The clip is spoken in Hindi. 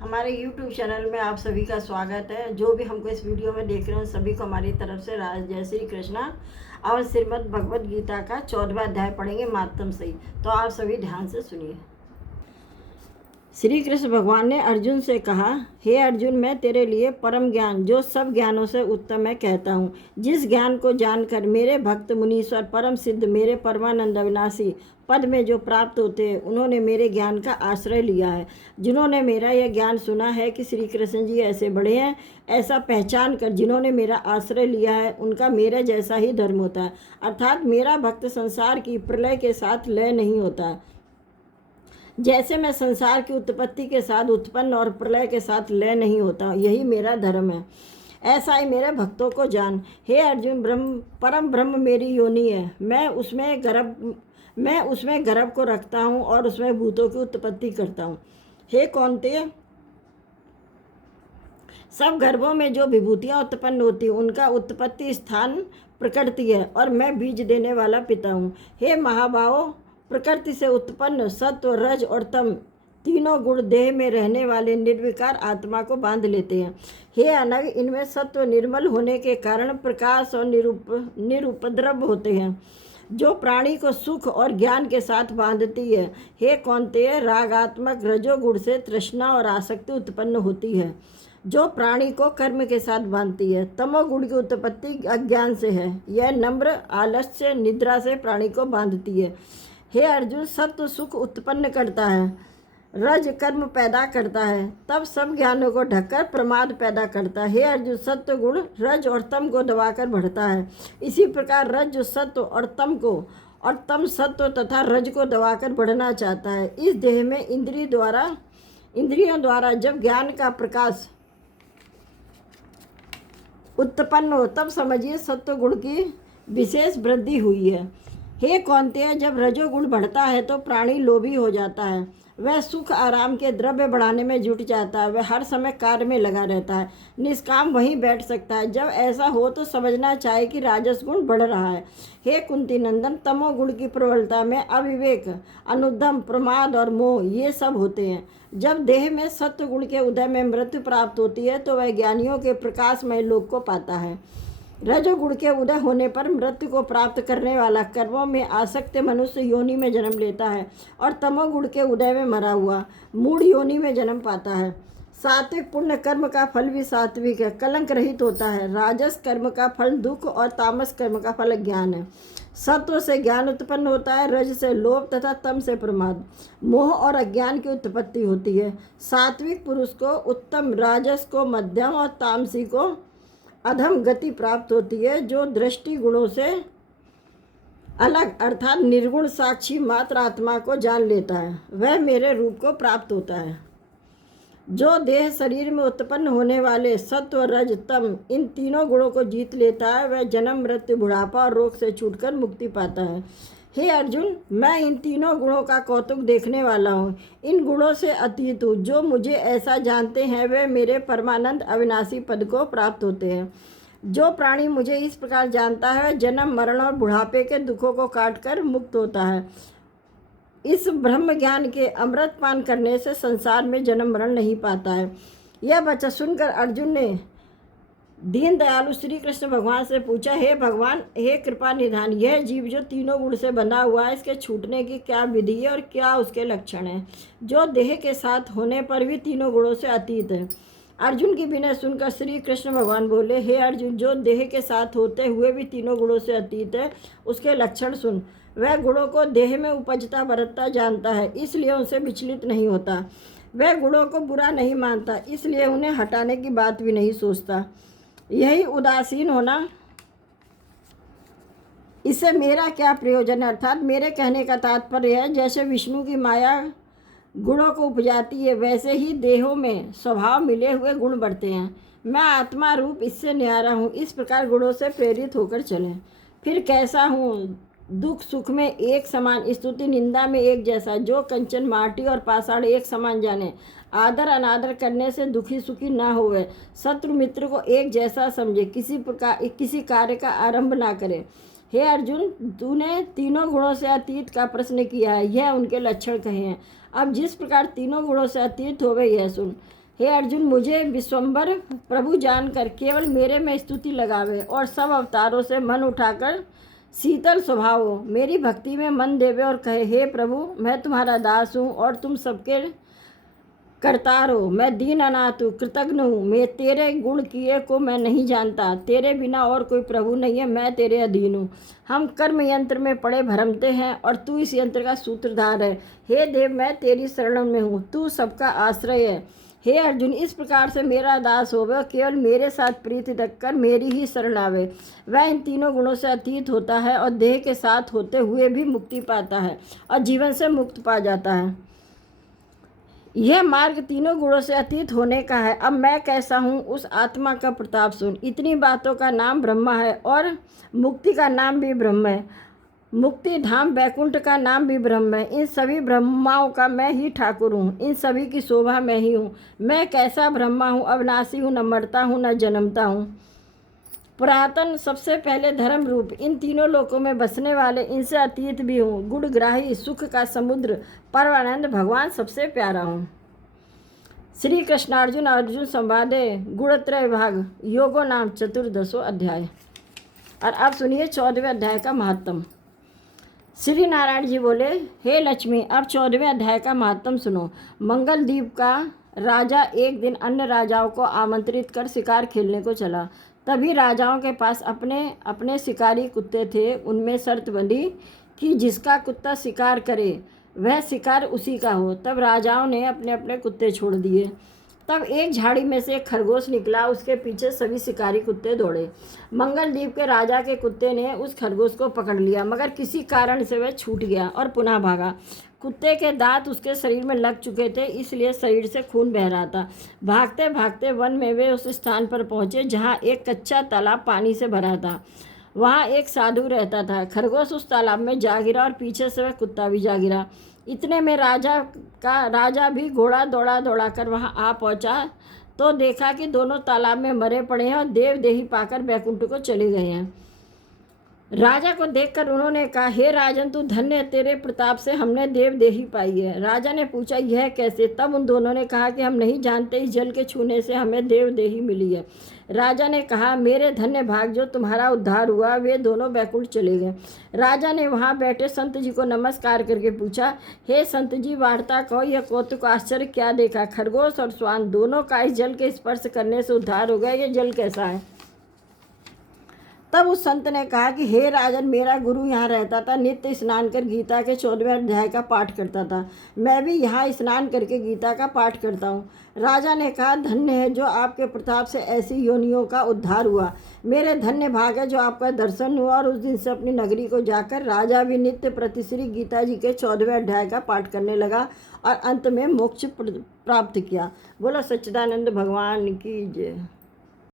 हमारे YouTube चैनल में आप सभी का स्वागत है। जो भी हमको इस वीडियो में देख रहे हो सभी को हमारी तरफ से जय श्री कृष्णा। और श्रीमद् भगवद गीता का 14वां अध्याय पढ़ेंगे मातम सही। तो आप सभी ध्यान से सुनिए। श्री कृष्ण भगवान ने अर्जुन से कहा, हे अर्जुन, मैं तेरे लिए परम ज्ञान जो सब ज्ञानों से उत्तम है कहता हूँ। जिस ज्ञान को जानकर मेरे भक्त मुनीश्वर परम सिद्ध मेरे परमानंद अविनाशी पद में जो प्राप्त होते हैं उन्होंने मेरे ज्ञान का आश्रय लिया है। जिन्होंने मेरा यह ज्ञान सुना है कि श्री कृष्ण जी ऐसे बड़े हैं, ऐसा पहचान कर जिन्होंने मेरा आश्रय लिया है उनका मेरे जैसा ही धर्म होता है। अर्थात मेरा भक्त संसार की प्रलय के साथ लय नहीं होता। जैसे मैं संसार की उत्पत्ति के साथ उत्पन्न और प्रलय के साथ लय नहीं होता, यही मेरा धर्म है। ऐसा ही मेरे भक्तों को जान। हे अर्जुन, परम ब्रह्म मेरी योनि है। मैं उसमें गर्भ को रखता हूँ और उसमें भूतों की उत्पत्ति करता हूँ। हे कौन्तेय, सब गर्भों में जो विभूतियाँ उत्पन्न होती हैं उनका उत्पत्ति स्थान प्रकृति है और मैं बीज देने वाला पिता हूँ। हे महाभावो, प्रकृति से उत्पन्न सत्व, रज और तम तीनों गुण देह में रहने वाले निर्विकार आत्मा को बांध लेते हैं। हे अनग, इनमें सत्व निर्मल होने के कारण प्रकाश और निरुपद्रव होते हैं, जो प्राणी को सुख और ज्ञान के साथ बांधती है। हे कौन्तेय, रागात्मक रजोगुण से तृष्णा और आसक्ति उत्पन्न होती है, जो प्राणी को कर्म के साथ बांधती है। तमोगुण की उत्पत्ति अज्ञान से है, यह नम्र आलस्य निद्रा से प्राणी को बांधती है। हे अर्जुन, सत्व सुख उत्पन्न करता है, रज कर्म पैदा करता है, तब सब ज्ञानों को ढककर प्रमाद पैदा करता है। हे अर्जुन, सत्व गुण रज और तम को दबाकर बढ़ता है। इसी प्रकार रज सत्व और तम सत्व तथा रज को दबाकर बढ़ना चाहता है। इस देह में इंद्रियों द्वारा जब ज्ञान का प्रकाश उत्पन्न हो तब समझिए सत्व गुण की विशेष वृद्धि हुई है। हे कौन्तेय, जब रजोगुण बढ़ता है तो प्राणी लोभी हो जाता है। वह सुख आराम के द्रव्य बढ़ाने में जुट जाता है। वह हर समय कार्य में लगा रहता है, निष्काम वहीं बैठ सकता है। जब ऐसा हो तो समझना चाहिए कि राजस गुण बढ़ रहा है। हे कुंती नंदन, तमोगुण की प्रबलता में अविवेक, अनुद्यम, प्रमाद और मोह ये सब होते हैं। जब देह में सत्व गुण के उदय में मृत्यु प्राप्त होती है तो वह ज्ञानियों के प्रकाशमय लोक को पाता है। रजोगुण के उदय होने पर मृत्यु को प्राप्त करने वाला कर्मों में आसक्त मनुष्य योनि में जन्म लेता है और तमोगुण के उदय में मरा हुआ मूढ़ योनि में जन्म पाता है। सात्विक पुण्य कर्म का फल भी सात्विक है, कलंक रहित होता है। राजस कर्म का फल दुख और तामस कर्म का फल ज्ञान है। सत्व से ज्ञान उत्पन्न होता है, रज से लोभ तथा तम से प्रमाद, मोह और अज्ञान की उत्पत्ति होती है। सात्विक पुरुष को उत्तम, राजस को मध्यम और तामसी को अधम गति प्राप्त होती है। जो दृष्टि गुणों से अलग अर्थात निर्गुण साक्षी मात्र आत्मा को जान लेता है वह मेरे रूप को प्राप्त होता है। जो देह शरीर में उत्पन्न होने वाले सत्व, रज, तम इन तीनों गुणों को जीत लेता है वह जन्म, मृत्यु, बुढ़ापा और रोग से छूटकर मुक्ति पाता है। हे अर्जुन, मैं इन तीनों गुणों का कौतुक देखने वाला हूँ। इन गुणों से अतीत हूँ। जो मुझे ऐसा जानते हैं वे मेरे परमानंद अविनाशी पद को प्राप्त होते हैं। जो प्राणी मुझे इस प्रकार जानता है वह जन्म, मरण और बुढ़ापे के दुखों को काटकर मुक्त होता है। इस ब्रह्म ज्ञान के अमृत पान करने से संसार में जन्म मरण नहीं पाता है। यह वचन सुनकर अर्जुन ने दीन दयालु श्री कृष्ण भगवान से पूछा, हे भगवान, हे कृपा निधान, यह जीव जो तीनों गुण से बंधा हुआ है इसके छूटने की क्या विधि है और क्या उसके लक्षण हैं? जो देह के साथ होने पर भी तीनों गुणों से अतीत है। अर्जुन की विनय सुनकर श्री कृष्ण भगवान बोले, हे अर्जुन, जो देह के साथ होते हुए भी तीनों गुणों से अतीत है उसके लक्षण सुन। वह गुणों को देह में उपजता बरतता जानता है, इसलिए उनसे विचलित नहीं होता। वह गुणों को बुरा नहीं मानता, इसलिए उन्हें हटाने की बात भी नहीं सोचता। यही उदासीन होना, इससे मेरा क्या प्रयोजन है? अर्थात मेरे कहने का तात्पर्य है, जैसे विष्णु की माया गुणों को उपजाती है वैसे ही देहों में स्वभाव मिले हुए गुण बढ़ते हैं। मैं आत्मा रूप इससे न्यारा हूँ। इस प्रकार गुणों से प्रेरित होकर चलें। फिर कैसा हूँ? दुख सुख में एक समान, स्तुति निंदा में एक जैसा, जो कंचन माटी और पाषाण एक समान जाने, आदर अनादर करने से दुखी सुखी ना होवे, शत्रु मित्र को एक जैसा समझे, किसी कार्य का आरंभ ना करे। हे अर्जुन, तूने तीनों गुणों से अतीत का प्रश्न किया है, यह उनके लक्षण कहे हैं। अब जिस प्रकार तीनों गुणों से अतीत होवे यह सुन। हे अर्जुन, मुझे विश्वम्भर प्रभु जानकर केवल मेरे में स्तुति लगावे और सब अवतारों से मन उठाकर शीतल स्वभाव हो, मेरी भक्ति में मन देवे और कहे, हे प्रभु, मैं तुम्हारा दास हूँ और तुम सबके करतार हो। मैं दीन अनाथ हूँ, कृतघ्न हूँ, मैं तेरे गुण किए को मैं नहीं जानता। तेरे बिना और कोई प्रभु नहीं है, मैं तेरे अधीन हूँ। हम कर्म यंत्र में पड़े भरमते हैं और तू इस यंत्र का सूत्रधार है। हे देव, मैं तेरी शरण में हूँ, तू सबका आश्रय है। हे अर्जुन, इस प्रकार से मेरा दास होवे और केवल मेरे साथ प्रीति रखकर मेरी ही शरण आवे। वह इन तीनों गुणों से अतीत होता है और देह के साथ होते हुए भी मुक्ति पाता है और जीवन से मुक्त पा जाता है। यह मार्ग तीनों गुणों से अतीत होने का है। अब मैं कैसा हूँ, उस आत्मा का प्रताप सुन। इतनी बातों का नाम ब्रह्मा है और मुक्ति का नाम भी ब्रह्म है। मुक्ति धाम वैकुंठ का नाम भी ब्रह्म है। इन सभी ब्रह्माओं का मैं ही ठाकुर हूँ, इन सभी की शोभा मैं ही हूँ। मैं कैसा ब्रह्मा हूँ, अविनाशी हूँ, न मरता हूँ न जन्मता हूँ, पुरातन, सबसे पहले धर्म रूप, इन तीनों लोकों में बसने वाले, इनसे अतीत भी हूँ, गुणग्राही, सुख का समुद्र, परमानंद, भगवान सबसे प्यारा हूँ। श्री कृष्णार्जुन अर्जुन संवादे गुणत्रय भाग योगो नाम चतुर्दशो अध्याय। और अब सुनिए 14वें अध्याय का महत्तम। श्री नारायण जी बोले, हे लक्ष्मी, अब 14वें अध्याय का महत्तम सुनो। मंगल द्वीप का राजा एक दिन अन्य राजाओं को आमंत्रित कर शिकार खेलने को चला। तभी राजाओं के पास अपने अपने शिकारी कुत्ते थे। उनमें शर्त बंधी कि जिसका कुत्ता शिकार करे वह शिकार उसी का हो। तब राजाओं ने अपने अपने कुत्ते छोड़ दिए। तब एक झाड़ी में से एक खरगोश निकला, उसके पीछे सभी शिकारी कुत्ते दौड़े। मंगलद्वीप के राजा के कुत्ते ने उस खरगोश को पकड़ लिया, मगर किसी कारण से वह छूट गया और पुनः भागा। कुत्ते के दांत उसके शरीर में लग चुके थे, इसलिए शरीर से खून बह रहा था। भागते भागते वन में वे उस स्थान पर पहुँचे जहाँ एक कच्चा तालाब पानी से भरा था। वहाँ एक साधु रहता था। खरगोश उस तालाब में जा गिरा और पीछे से वह कुत्ता भी जा गिरा। इतने में राजा भी घोड़ा दौड़ा दौड़ा कर वहाँ आ पहुँचा तो देखा कि दोनों तालाब में मरे पड़े हैं और देव देही पाकर बैकुंठ को चले गए हैं। राजा को देखकर उन्होंने कहा, हे राजन, तू धन्य है, तेरे प्रताप से हमने देव देही पाई है। राजा ने पूछा, यह कैसे? तब उन दोनों ने कहा कि हम नहीं जानते, इस जल के छूने से हमें देव देही मिली है। राजा ने कहा, मेरे धन्य भाग, जो तुम्हारा उद्धार हुआ। वे दोनों बैकुंठ चले गए। राजा ने वहाँ बैठे संत जी को नमस्कार करके पूछा, हे संत जी, वार्ता कहो, यह कौतुक आश्चर्य क्या देखा? खरगोश और श्वान दोनों का इस जल के स्पर्श करने से उद्धार हो गया, यह जल कैसा है? तब उस संत ने कहा कि हे राजन, मेरा गुरु यहाँ रहता था, नित्य स्नान कर गीता के 14वें अध्याय का पाठ करता था। मैं भी यहाँ स्नान करके गीता का पाठ करता हूँ। राजा ने कहा, धन्य है जो आपके प्रताप से ऐसी योनियों का उद्धार हुआ। मेरे धन्य भाग है जो आपका दर्शन हुआ। और उस दिन से अपनी नगरी को जाकर राजा भी नित्य प्रति श्री गीता जी के 14वें अध्याय का पाठ करने लगा और अंत में मोक्ष प्राप्त किया। बोलो सच्चिदानंद भगवान की जय।